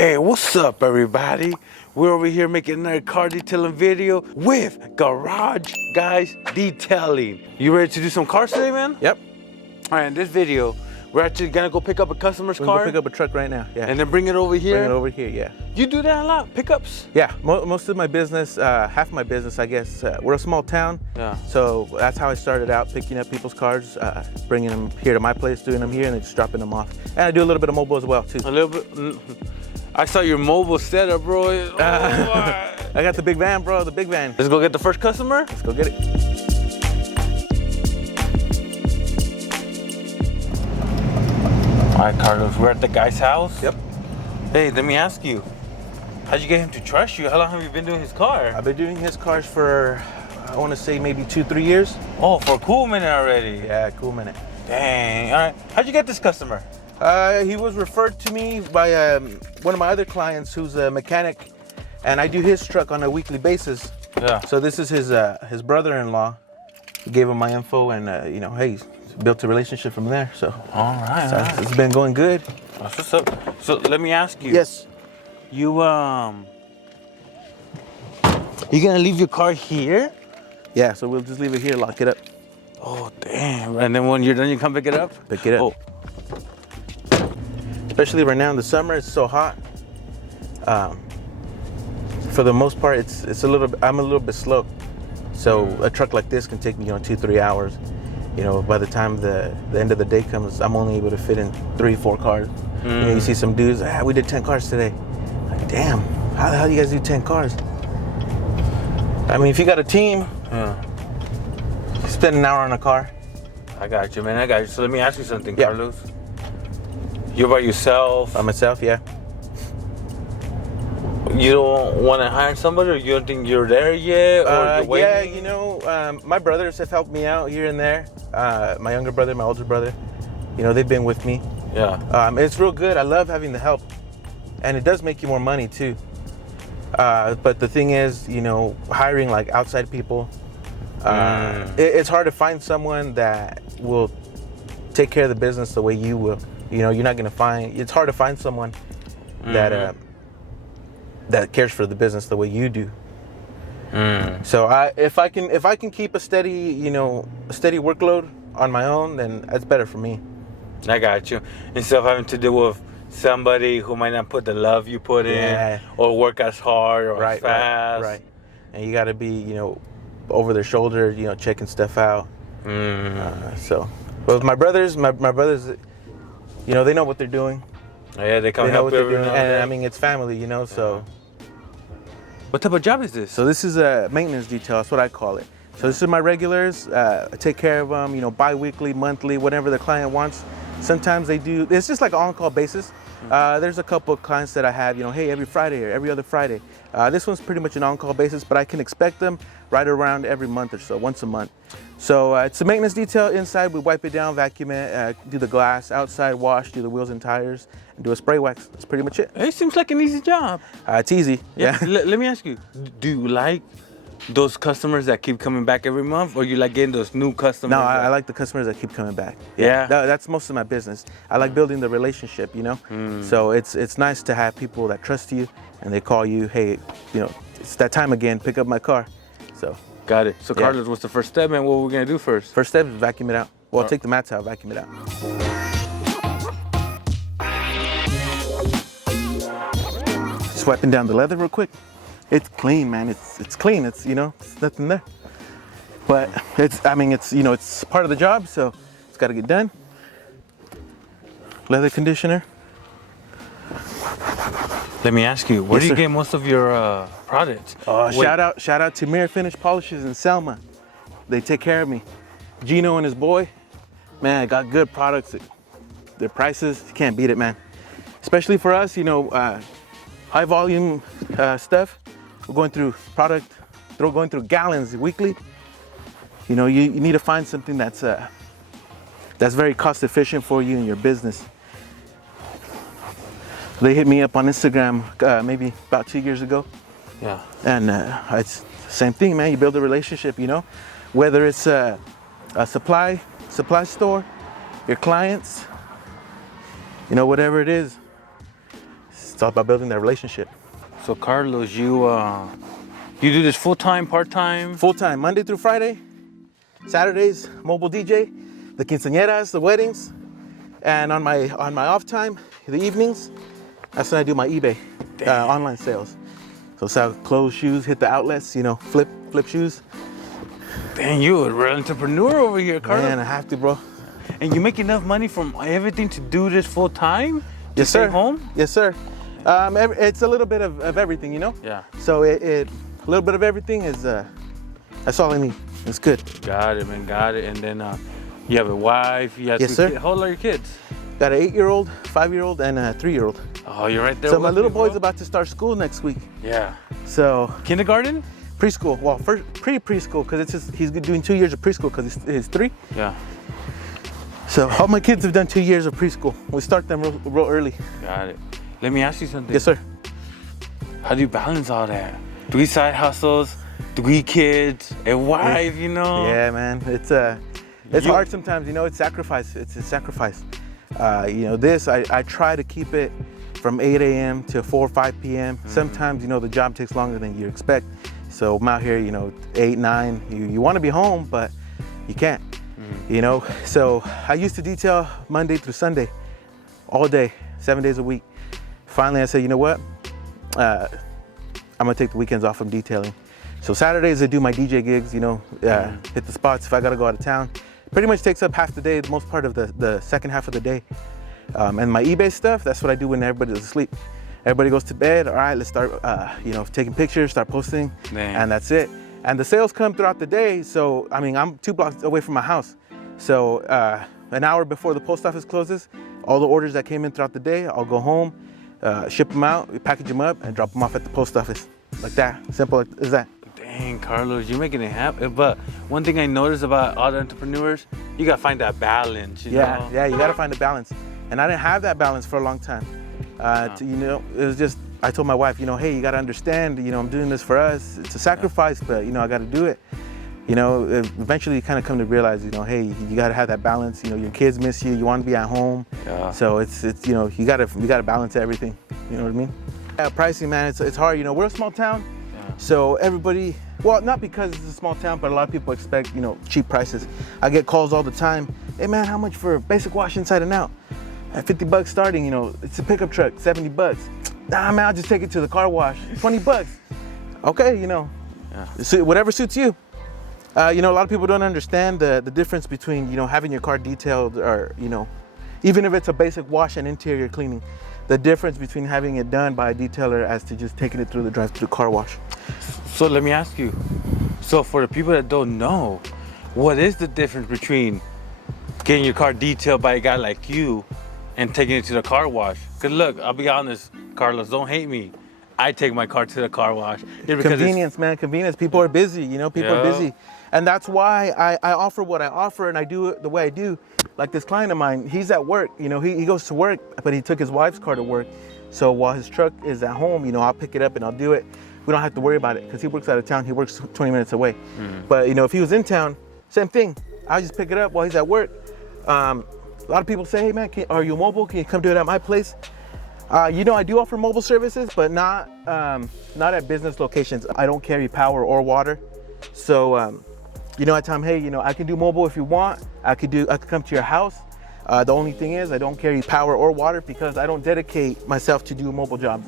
Hey, what's up, everybody? We're over here making another car detailing video with Garage Guys Detailing. You ready to do some cars today, man? Yep. All right, in this video, we're actually gonna go pick up a customer's car. Go pick up a truck right now, yeah. And then bring it over here? Bring it over here, yeah. You do that a lot, pickups? Yeah, most of my business, half of my business, I guess, we're a small town. Yeah. So that's how I started out, picking up people's cars, bringing them here to my place, doing them here, and then just dropping them off. And I do a little bit of mobile as well, too. A little bit? I saw your mobile setup, bro. Oh, I got the big van, bro, the big van. Let's go get the first customer? Let's go get it. All right, Carlos, we're at the guy's house. Yep. Hey, let me ask you, how'd you get him to trust you? How long have you been doing his car? I've been doing his cars for, I want to say maybe 2-3 years. Oh, for a cool minute already. Yeah, cool minute. Dang, all right. How'd you get this customer? He was referred to me by one of my other clients who's a mechanic, and I do his truck on a weekly basis. Yeah. So this is his brother-in-law. He gave him my info, and you know, hey, built a relationship from there. So All right. It's been going good. That's what's up. So let me ask you. Yes. You you gonna leave your car here? Yeah. So we'll just leave it here, lock it up. Oh damn! And then when you're done, you come pick it up. Pick it up. Oh. Especially right now in the summer, it's so hot. For the most part, I'm a little bit slow. So a truck like this can take me 2-3 hours. You know, by the time the end of the day comes, I'm only able to fit in 3-4 cars. You know, you see some dudes, we did 10 cars today. Like, damn, how the hell do you guys do 10 cars? I mean, if you got a team, spend an hour on a car. I got you, man. I got you. So let me ask you something, Yeah. Carlos. You're by yourself. By myself, yeah. You don't want to hire somebody, or you don't think you're there yet, or you're waiting? Yeah, you know, my brothers have helped me out here and there. My younger brother, my older brother, you know, they've been with me. Yeah. It's real good. I love having the help, and it does make you more money too. But the thing is, you know, hiring like outside people, it's hard to find someone that will take care of the business the way you will. You know, you're not gonna find. It's hard to find someone that that cares for the business the way you do. So if I can keep a steady workload on my own, then that's better for me. I got you. Instead of having to deal with somebody who might not put the love you put in, or work as hard or as fast. Right. And you got to be, over their shoulder, checking stuff out. So, but with my brothers, they know what they're doing. Yeah, they come know help what you they're every doing, now and and then. I mean, it's family, so. What type of job is this? So this is a maintenance detail. That's what I call it. So this is my regulars. I take care of them, bi-weekly, monthly, whatever the client wants. Sometimes they do. It's just like an on-call basis. There's a couple of clients that I have, hey, every Friday or every other Friday. This one's pretty much an on-call basis, but I can expect them right around every month or so, once a month. So it's a maintenance detail. Inside, we wipe it down, vacuum it, do the glass. Outside, wash, do the wheels and tires, and do a spray wax. That's pretty much it. It seems like an easy job. It's easy. Yeah. Let me ask you, do you like those customers that keep coming back every month, or you like getting those new customers? No, I like the customers that keep coming back. Yeah. That's most of my business. I like building the relationship, So it's nice to have people that trust you, and they call you, hey, it's that time again, pick up my car. So. Got it. So Carlos, what's the first step, and what we're gonna do first? First step is vacuum it out. Well, take the mats out, vacuum it out. Just wiping down the leather real quick. It's clean, man. It's clean. It's it's nothing there. But it's it's part of the job, so it's got to get done. Leather conditioner. Let me ask you, where do you get most of your products? Shout out to Mirror Finish Polishes in Selma. They take care of me. Gino and his boy, man, got good products. Their prices, you can't beat it, man. Especially for us, high volume stuff. We're going through going through gallons weekly. You need to find something that's very cost efficient for you and your business. They hit me up on Instagram maybe about 2 years ago. Yeah. And it's the same thing, man. You build a relationship, whether it's a supply store, your clients, whatever it is. It's all about building that relationship. So Carlos, you do this full-time, part-time? Full-time, Monday through Friday. Saturdays, mobile DJ, the quinceañeras, the weddings. And on my off time, the evenings, that's when I do my eBay online sales. So sell clothes, shoes, hit the outlets, you know, flip shoes. Dang, you a real entrepreneur over here, Carlos. Man, I have to, bro. And you make enough money from everything to do this full-time? Yes, sir. Stay home? Yes, sir. It's a little bit of everything, you know? Yeah. So a little bit of everything is, that's all I need. It's good. Got it, man, got it. And then you have a wife, you have Yes, two sir. kids. How old are your kids? Got an 8-year-old, 5-year-old, and a 3-year-old. Oh, you're right there So with my little me, bro. boy's about to start school next week. Yeah. So Kindergarten? preschool. Well, first pre-preschool because he's doing 2 years of preschool because he's 3. Yeah. So all my kids have done 2 years of preschool. We start them real early. Got it. Let me ask you something. Yes, sir. How do you balance all that? 3 side hustles, 3 kids, a wife, you know? Yeah, man. It's hard sometimes, you know. It's sacrifice. It's a sacrifice. You know, I try to keep it from 8 a.m. to 4 or 5 p.m. Sometimes, you know, the job takes longer than you expect. So I'm out here, you know, 8, 9. You want to be home, but you can't. You know, so I used to detail Monday through Sunday, all day, 7 days a week. Finally, I said, you know what? I'm gonna take the weekends off from detailing. So Saturdays I do my DJ gigs, you know, hit the spots if I gotta go out of town. Pretty much takes up half the day, the most part of the second half of the day. And my eBay stuff, that's what I do when everybody's asleep. Everybody goes to bed, all right, let's start, you know, taking pictures, start posting, and that's it. And the sales come throughout the day, so, I mean, I'm 2 blocks away from my house. So an hour before the post office closes, all the orders that came in throughout the day, I'll go home, ship them out, package them up, and drop them off at the post office. Like that, simple as that. Dang, Carlos, you're making it happen. But one thing I noticed about all the entrepreneurs, you gotta find that balance, you know? Yeah, you gotta find a balance. And I didn't have that balance for a long time. You know, it was just, I told my wife, you know, hey, you gotta understand, you know, I'm doing this for us. It's a sacrifice, but, you know, I gotta do it. You know, eventually you kind of come to realize, you know, hey, you gotta have that balance. You know, your kids miss you, you wanna be at home. Yeah. So it's you know, you gotta balance everything. You know what I mean? Yeah, pricing, man, it's hard. You know, we're a small town, so everybody, well, not because it's a small town, but a lot of people expect, you know, cheap prices. I get calls all the time. Hey man, how much for basic wash inside and out? At $50 starting, you know, it's a pickup truck, $70. Nah, man, I'll just take it to the car wash, $20. Okay, you know, whatever suits you. You know, a lot of people don't understand the difference between, you know, having your car detailed or, you know, even if it's a basic wash and interior cleaning, the difference between having it done by a detailer as to just taking it through the drive-through car wash. So let me ask you, so for the people that don't know, what is the difference between getting your car detailed by a guy like you and taking it to the car wash? Because look, I'll be honest, Carlos, don't hate me. I take my car to the car wash. Convenience, man, convenience. People are busy, you know, people are busy. And that's why I offer what I offer and I do it the way I do. Like this client of mine, he's at work, you know, he goes to work, but he took his wife's car to work. So while his truck is at home, you know, I'll pick it up and I'll do it. We don't have to worry about it because he works out of town. He works 20 minutes away. But, you know, if he was in town, same thing. I'll just pick it up while he's at work. A lot of people say, hey man, are you mobile? Can you come do it at my place? You know, I do offer mobile services, but not at business locations. I don't carry power or water. So, you know, I tell them, hey, you know, I can do mobile if you want. I could come to your house. The only thing is I don't carry power or water because I don't dedicate myself to do mobile jobs.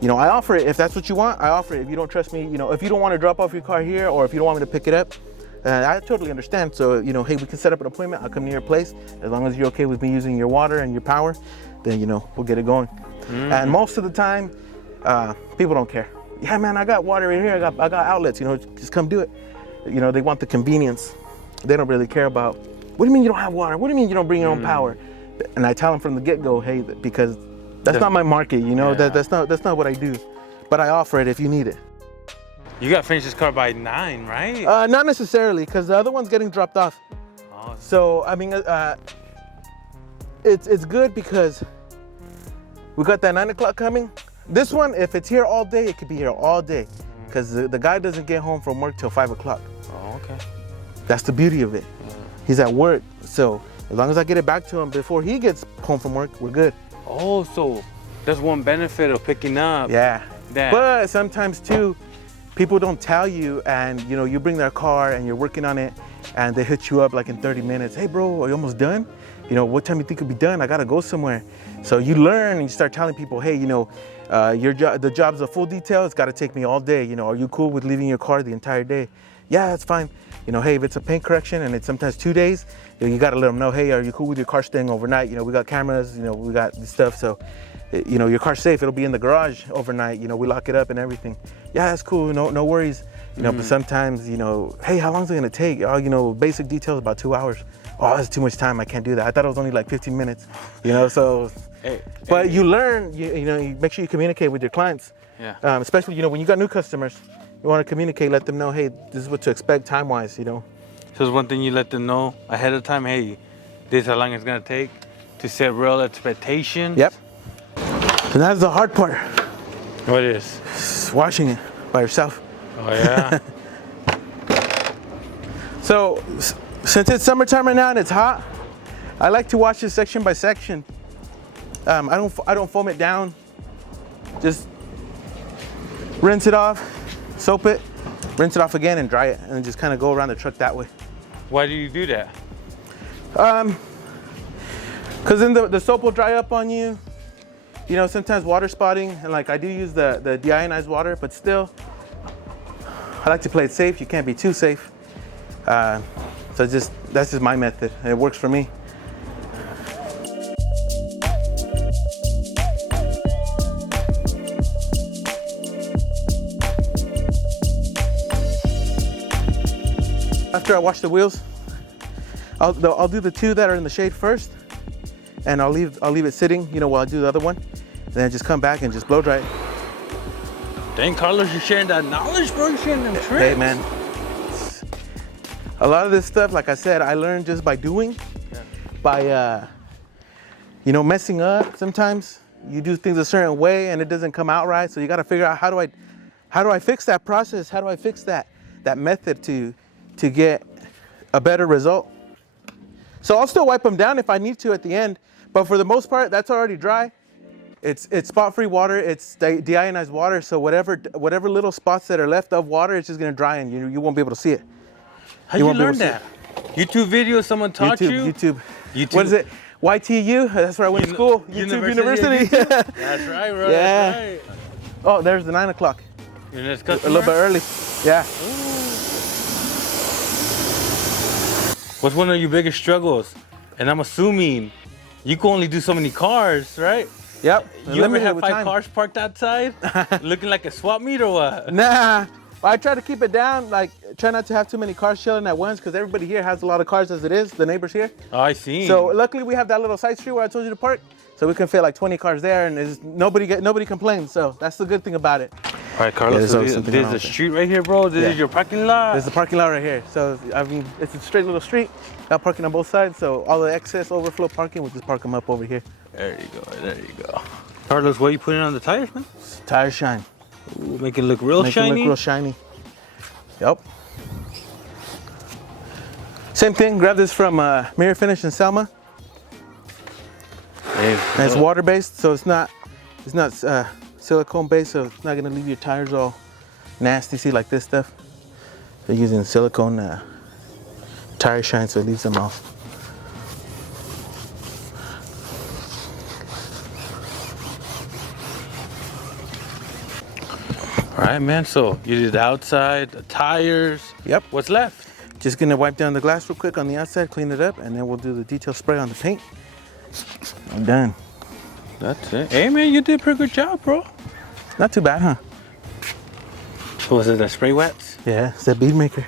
You know, I offer it. If that's what you want, I offer it. If you don't trust me, you know, if you don't want to drop off your car here or if you don't want me to pick it up, I totally understand. So, you know, hey, we can set up an appointment. I'll come to your place. As long as you're okay with me using your water and your power, then, you know, we'll get it going. And most of the time, people don't care. Yeah, man, I got water right here. I got outlets, you know, just come do it. You know, they want the convenience. They don't really care about, what do you mean you don't have water? What do you mean you don't bring your own power? And I tell them from the get-go, hey, because that's not my market, you know, that's not what I do. But I offer it if you need it. You got to finish this car by 9, right? Not necessarily, because the other one's getting dropped off. Oh. So, I mean, it's good because we got that 9 o'clock coming. This one, if it's here all day, it could be here all day. Because the guy doesn't get home from work till 5 o'clock. Oh, okay. That's the beauty of it. He's at work, so as long as I get it back to him before he gets home from work, we're good. Oh, so That's one benefit of picking up. Yeah. That. But sometimes too, people don't tell you, and you know, you bring their car and you're working on it, and they hit you up like in 30 minutes. Hey bro, are you almost done? You know, what time you think you'll be done? I gotta go somewhere. So you learn and you start telling people, hey, you know, the job's a full detail. It's gotta take me all day. You know, are you cool with leaving your car the entire day? Yeah, that's fine. You know, hey, if it's a paint correction and it's sometimes 2 days, you gotta let them know, hey, are you cool with your car staying overnight? You know, we got cameras, you know, we got this stuff. So, you know, your car's safe. It'll be in the garage overnight. You know, we lock it up and everything. Yeah, that's cool. No worries. You know, but sometimes, you know, hey, how long is it gonna take? Oh, you know, basic details about 2 hours. Oh, that's too much time. I can't do that. I thought it was only like 15 minutes. You know, so. But you learn. You know, you make sure you communicate with your clients. Yeah. Especially, you know, when you got new customers, you want to communicate. Let them know, hey, this is what to expect time-wise. You know. So it's one thing you let them know ahead of time. Hey, this is how long it's gonna take to set real expectations. Yep. And that's the hard part. What is? It's washing it by yourself. Oh yeah. So since it's summertime right now and it's hot, I like to wash this section by section. I don't foam it down. Just rinse it off, soap it, rinse it off again, and dry it, and then just kind of go around the truck that way. Why do you do that? Because then the soap will dry up on you. You know, sometimes water spotting, and like I do use the deionized water, but still, I like to play it safe. You can't be too safe. So that's just my method, and it works for me. After I wash the wheels, I'll do the two that are in the shade first, and I'll leave it sitting, you know, while I do the other one. And then just come back and just blow dry it. Dang, Carlos, you're sharing that knowledge, bro. You're sharing them tricks. Hey, man. A lot of this stuff, like I said, I learned just by doing, by, you know, messing up. Sometimes you do things a certain way and it doesn't come out right. So you got to figure out how do I fix that process? How do I fix that method to get a better result? So I'll still wipe them down if I need to at the end, but for the most part, that's already dry. It's spot-free water. It's deionized water. So whatever little spots that are left of water, it's just gonna dry, and you won't be able to see it. How you learn that? YouTube videos? Someone taught you? YouTube. What is it? YTU? That's where I went to school. YouTube University. That's right, bro. Yeah. That's right. Oh, there's the 9 o'clock. Your next A customer? little bit early. Yeah. What's one of your biggest struggles? And I'm assuming you can only do so many cars, right? Yep. You ever have 5 cars parked outside looking like a swap meet or what? Nah. I try to keep it down, like try not to have too many cars chilling at once, because everybody here has a lot of cars as it is, the neighbors here. Oh, I see. So luckily we have that little side street where I told you to park, so we can fit like 20 cars there, and nobody complains. So that's the good thing about it. All right, Carlos, so there's a street right here, bro. This is your parking lot. There's the parking lot right here. So I mean, it's a straight little street. Got parking on both sides, so all the excess overflow parking, we'll just park them up over here. There you go, there you go. Carlos, what are you putting on the tires, man? Tire shine. Ooh, make it look real shiny. Make it look real shiny. Yep. Same thing, grab this from Mirror Finish in Selma. And it's water based, so it's not silicone based, so it's not gonna leave your tires all nasty. See, like this stuff, they're using silicone tire shine, so it leaves them off. All right, man, so you did the outside, the tires. Yep. What's left? Just gonna wipe down the glass real quick on the outside, clean it up, and then we'll do the detail spray on the paint. I'm done. That's it. Hey, man, you did a pretty good job, bro. Not too bad, huh? So was it the spray wets? Yeah, it's the bead maker.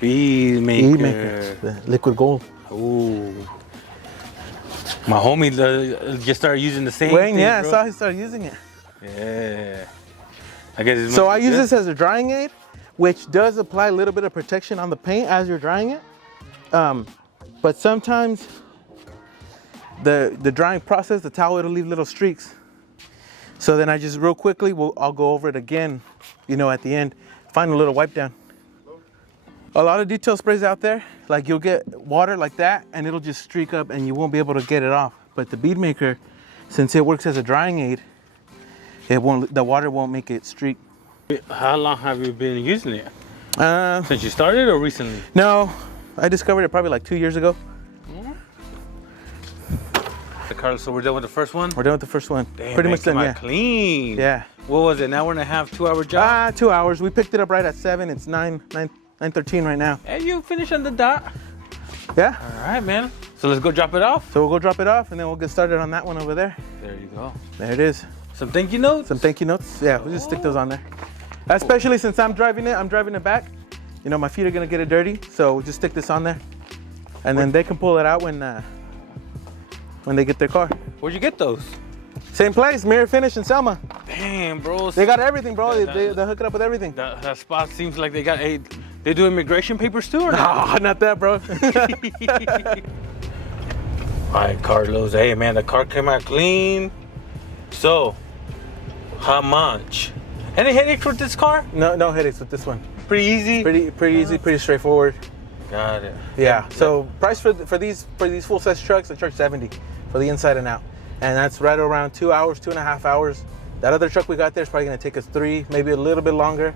Bead maker. Bead maker. The liquid gold. Ooh. My homie just started using the same Wayne, thing, yeah, bro. I saw he started using it. Yeah. I guess it's so I use this as a drying aid, which does apply a little bit of protection on the paint as you're drying it. But sometimes the drying process, the towel, it'll leave little streaks. So then I just real quickly, I'll go over it again, you know, at the end, find a little wipe down. A lot of detail sprays out there, like you'll get water like that and it'll just streak up and you won't be able to get it off. But the bead maker, since it works as a drying aid, It won't. The water won't make it streak. How long have you been using it? Uh, Since you started or recently? no, I discovered it probably like 2 years ago. Carlos, so we're done with the first one? We're done with the first one. Damn, Pretty man, much done, come yeah. out clean. Yeah. What was it, an hour and a half, 2 hour job? 2 hours. We picked it up right at 7. It's 9:13 right now. And you finish on the dot. Yeah. All right, man. So let's go drop it off. So we'll go drop it off and then we'll get started on that one over there. There you go. There it is. Some thank you notes? Some thank you notes. Yeah, we'll just stick those on there. Especially since I'm driving it back. You know, my feet are gonna get it dirty, so we'll just stick this on there. And then they can pull it out when they get their car. Where'd you get those? Same place, Mirror Finish in Selma. Damn, bro. They got everything, bro. They hook it up with everything. That spot seems like they got they do immigration papers too, or not? No, not that, bro. All right, Carlos. Hey, man, the car came out clean. So, how much? Any headaches with this car? No headaches with this one. Pretty easy? Pretty easy, pretty straightforward. Got it. Yeah. So price for these full size trucks, I charge $70 for the inside and out, and that's right around 2 hours, 2.5 hours. That other truck we got there is probably gonna take us 3, maybe a little bit longer.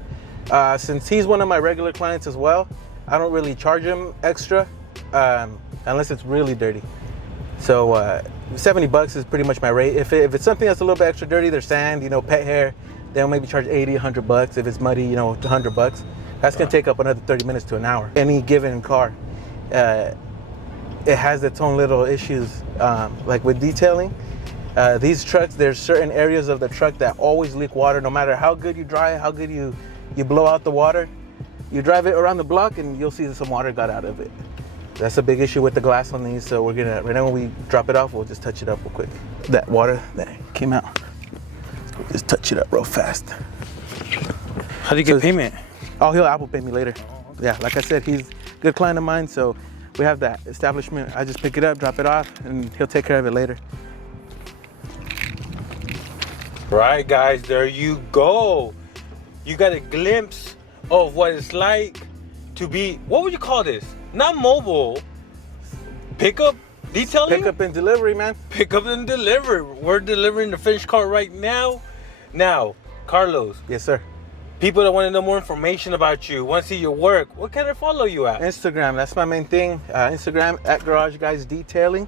Since he's one of my regular clients as well, I don't really charge him extra unless it's really dirty. So $70 is pretty much my rate. If it's something that's a little bit extra dirty, there's sand, you know, pet hair, they'll maybe charge $80, $100. If it's muddy, you know, $100. That's gonna take up another 30 minutes to an hour. Any given car, it has its own little issues, like with detailing. These trucks, there's certain areas of the truck that always leak water, no matter how good you dry it, how good you blow out the water. You drive it around the block and you'll see that some water got out of it. That's a big issue with the glass on these, so we're gonna, right now when we drop it off, we'll just touch it up real quick. That water that came out, we'll just touch it up real fast. How do you get payment? Oh, he'll Apple Pay me later. Yeah, like I said, he's a good client of mine, so we have that establishment. I just pick it up, drop it off, and he'll take care of it later. Right, guys, there you go. You got a glimpse of what it's like to be, what would you call this? Not mobile, pickup, detailing? Pickup and delivery, man. Pickup and delivery. We're delivering the finished car right now. Now, Carlos. Yes, sir. People that want to know more information about you, want to see your work, what can they follow you at? Instagram, that's my main thing. Instagram at Garage Guys Detailing.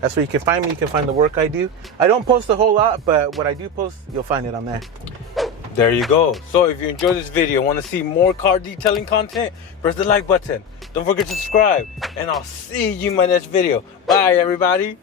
That's where you can find me. You can find the work I do. I don't post a whole lot, but what I do post, you'll find it on there. There you go. So if you enjoyed this video, want to see more car detailing content, press the like button. Don't forget to subscribe, and I'll see you in my next video. Bye, everybody.